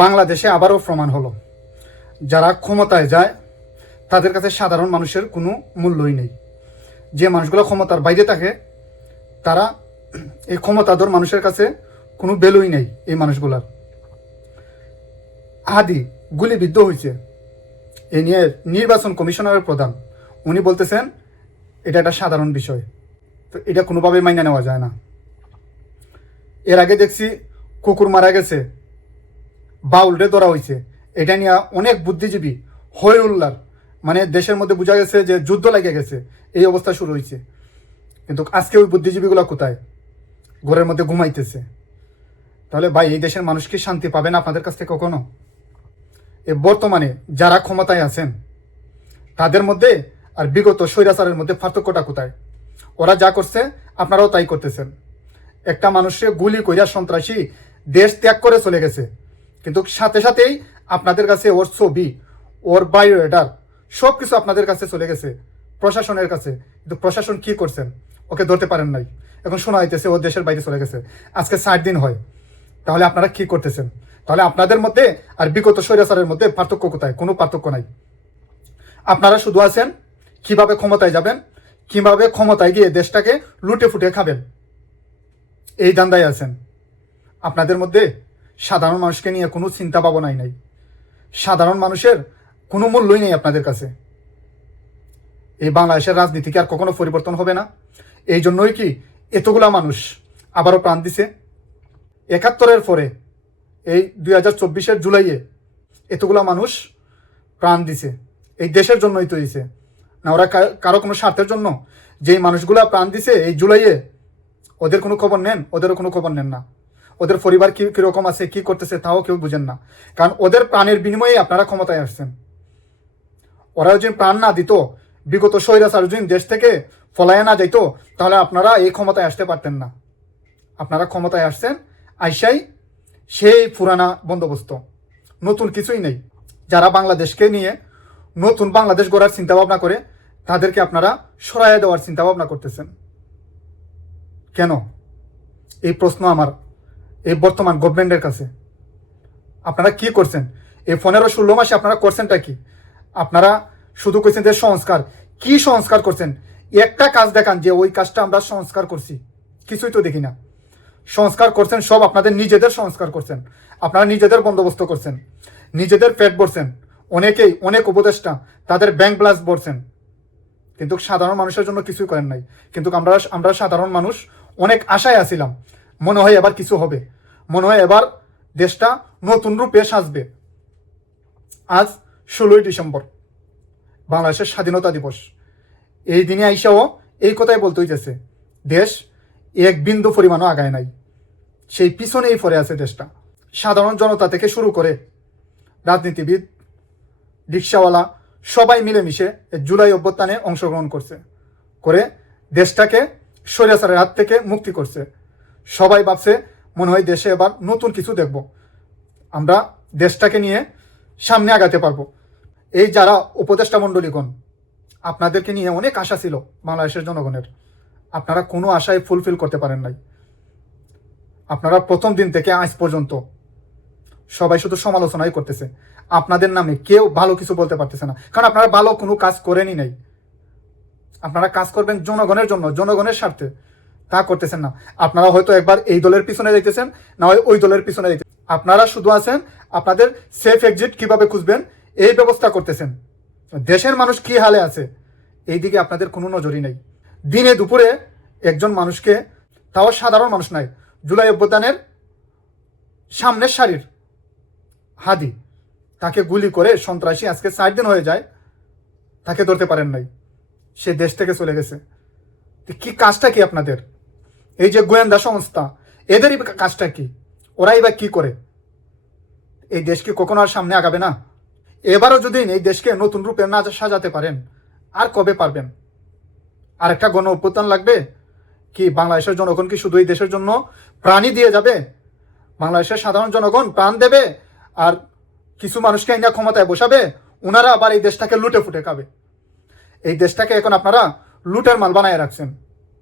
বাংলাদেশে আবারও প্রমাণ হলো যারা ক্ষমতায় যায় তাদের কাছে সাধারণ মানুষের কোনো মূল্যই নেই। যে মানুষগুলো ক্ষমতার বাইরে থাকে তারা এই ক্ষমতাধর মানুষের কাছে কোনো ভ্যালুই নেই। এই মানুষগুলার হাদি গুলিবিদ্ধ হয়েছে, এ নিয়ে নির্বাচন কমিশনারের প্রধান উনি বলতেছেন এটা একটা সাধারণ বিষয়, তো এটা কোনোভাবেই মাইনে নেওয়া যায় না। এর আগে দেখছি কুকুর মারা গেছে, বাউলরে ধরা হয়েছে, এটা নিয়ে অনেক বুদ্ধিজীবী হই উল্লার, মানে দেশের মধ্যে বোঝা গেছে যে যুদ্ধ লেগে গেছে, এই অবস্থা শুরু হয়েছে। কিন্তু আজকে ওই বুদ্ধিজীবীগুলো কোথায়? ঘরের মধ্যে ঘুমাইতেছে। তাহলে ভাই, এই দেশের মানুষ কি শান্তি পাবে না আপনাদের কাছ থেকে কখনো? এ বর্তমানে যারা ক্ষমতায় আছেন তাদের মধ্যে আর বিগত স্বৈরাচারের মধ্যে পার্থক্যটা কোথায়? ওরা যা করছে আপনারাও তাই করতেছেন। একটা মানুষকে গুলি কইরা সন্ত্রাসী দেশ ত্যাগ করে চলে গেছে, কিন্তু সাথে সাথেই আপনাদের কাছে ওর ছবি, ওর বায়োডাটা সব কিছু আপনাদের কাছে চলে গেছে, প্রশাসনের কাছে। কিন্তু প্রশাসন কি করছেন? ওকে ধরতে পারেন নাই। এখন শোনা হইতেছে ও দেশের বাইরে চলে গেছে, আজকে 60 দিন হয়। তাহলে আপনারা কি করতেছেন? তাহলে আপনাদের মধ্যে আর বিগত স্বৈরাচারের মধ্যে পার্থক্য কোথায়? কোনো পার্থক্য নাই। আপনারা শুধু আছেন কিভাবে ক্ষমতায় যাবেন, কিভাবে ক্ষমতায় গিয়ে দেশটাকে লুটে ফুটে খাবেন, এই ধান্দায় আছেন। আপনাদের মধ্যে সাধারণ মানুষকে নিয়ে কোনো চিন্তা ভাবনাই নাই। সাধারণ মানুষের কোনো মূল্যই নেই আপনাদের কাছে। এই বাংলাদেশের রাজনীতি কি আর কখনো পরিবর্তন হবে না? এই জন্যই কি এতগুলা মানুষ আবারও প্রাণ দিছে? 71-এর পরে এই 2024-এর জুলাইয়ে এতগুলা মানুষ প্রাণ দিছে, এই দেশের জন্যই তো দিছে না। ওরা কারো কোনো স্বার্থের জন্য যেই মানুষগুলা প্রাণ দিছে এই জুলাইয়ে, ওদের কোনো খবর নেন? ওদেরও কোনো খবর নেন না। ওদের পরিবার কীরকম আছে, কি করতেছে তাও কেউ বুঝেন না, কারণ ওদের প্রাণের বিনিময়ে আপনারা ক্ষমতায় আসছেন। ওরা যদি প্রাণ না দিত, বিগত স্বৈরাচার যদি দেশ থেকে ফলাইয়া না যাইতো, তাহলে আপনারা এই ক্ষমতায় আসতে পারতেন না। আপনারা ক্ষমতায় আসছেন আইসাই সেই পুরানা বন্দোবস্ত, নতুন কিছুই নেই। যারা বাংলাদেশকে নিয়ে নতুন বাংলাদেশ গড়ার চিন্তাভাবনা করে তাদেরকে আপনারা সরাইয়া দেওয়ার চিন্তাভাবনা করতেছেন কেন? এই প্রশ্ন আমার এই বর্তমান গভর্নমেন্টের কাছে। আপনারা কি করছেন এই 15-16 মাসে? আপনারা করছেনটা কি? আপনারা শুধু কইছেন যে সংস্কার। কি সংস্কার করছেন? একটা কাজ দেখান যে ওই কাজটা আমরা সংস্কার করছি। কিছুই তো দেখি না। সংস্কার করছেন সব আপনাদের নিজেদের সংস্কার করছেন, আপনারা নিজেদের বন্দোবস্ত করছেন, নিজেদের পেট ভরছেন। অনেকেই অনেক উপদেষ্টা তাদের ব্যাংক ব্যালেন্স ভরছেন, কিন্তু সাধারণ মানুষের জন্য কিছুই করেন নাই। কিন্তু আমরা সাধারণ মানুষ অনেক আশায় আছিলাম, মনে হয় এবার কিছু হবে, মনে হয় এবার দেশটা নতুন রূপে সাজবে। আজ 16ই ডিসেম্বর, বাংলাদেশের স্বাধীনতা দিবস। এই দিনে আইসাও এই কথাই বলতে হইতেছে, দেশ এক বিন্দু পরিমাণও আগায় নাই, সেই পিছনেই পড়ে আছে দেশটা। সাধারণ জনতা থেকে শুরু করে রাজনীতিবিদ, রিক্সাওয়ালা সবাই মিলেমিশে জুলাই অভ্যুত্থানে অংশগ্রহণ করে দেশটাকে স্বৈরাচারের হাত থেকে মুক্তি করছে। সবাই ভাবছে মনে হয় দেশে এবার নতুন কিছু দেখব, আমরা দেশটাকে নিয়ে সামনে আগাতে পারবো। এই যারা উপদেষ্টা মণ্ডলীগণ, আপনাদেরকে নিয়ে অনেক আশা ছিল বাংলাদেশের জনগণের, আপনারা কোনো আশায় ফুলফিল করতে পারেন নাই। আপনারা প্রথম দিন থেকে আজ পর্যন্ত সবাই শুধু সমালোচনাই করতেছে, আপনাদের নামে কেউ ভালো কিছু বলতে পারতেছে না, কারণ আপনারা ভালো কোনো কাজ করেনই নাই। আপনারা কাজ করবেন জনগণের জন্য, জনগণের স্বার্থে, তা করতেছেন না। আপনারা হয়তো একবার এই দলের পিছনে যাইতেছেন, না হয় ওই দলের পিছনে যাইতেছেন। আপনারা শুধু আছেন আপনাদের সেফ এক্সিট কিভাবে খুঁজবেন এই ব্যবস্থা করতেছেন। দেশের মানুষ কি হালে আছে এই দিকে আপনাদের কোনো নজরই নেই। দিনে দুপুরে একজন মানুষকে, তাও সাধারণ মানুষ নাই, জুলাই অভ্যুত্থানের সামনের সারির হাদি, তাকে গুলি করে সন্ত্রাসী আজকে 60 দিন হয়ে যায়, তাকে ধরতে পারেন নাই, সে দেশ থেকে চলে গেছে। কি কাজটা কি আপনাদের? এই যে গোয়েন্দা সংস্থা, এদেরই কাজটা কি? ওরাই বা কি করে? এই দেশকে কখনো আর সামনে আগাবে না? এবারও যদি এই দেশকে নতুন রূপে না সাজাতে পারেন, আর কবে পারবেন? আর একটা গণ অভ্যুত্থান লাগবে কি? বাংলাদেশের জনগণ কি শুধু এই দেশের জন্য প্রাণই দিয়ে যাবে? বাংলাদেশের সাধারণ জনগণ প্রাণ দেবে আর কিছু মানুষকে আইনা ক্ষমতায় বসাবে, ওনারা আবার এই দেশটাকে লুটে ফুটে খাবে। এই দেশটাকে এখন আপনারা লুটের মাল বানায় রাখছেন।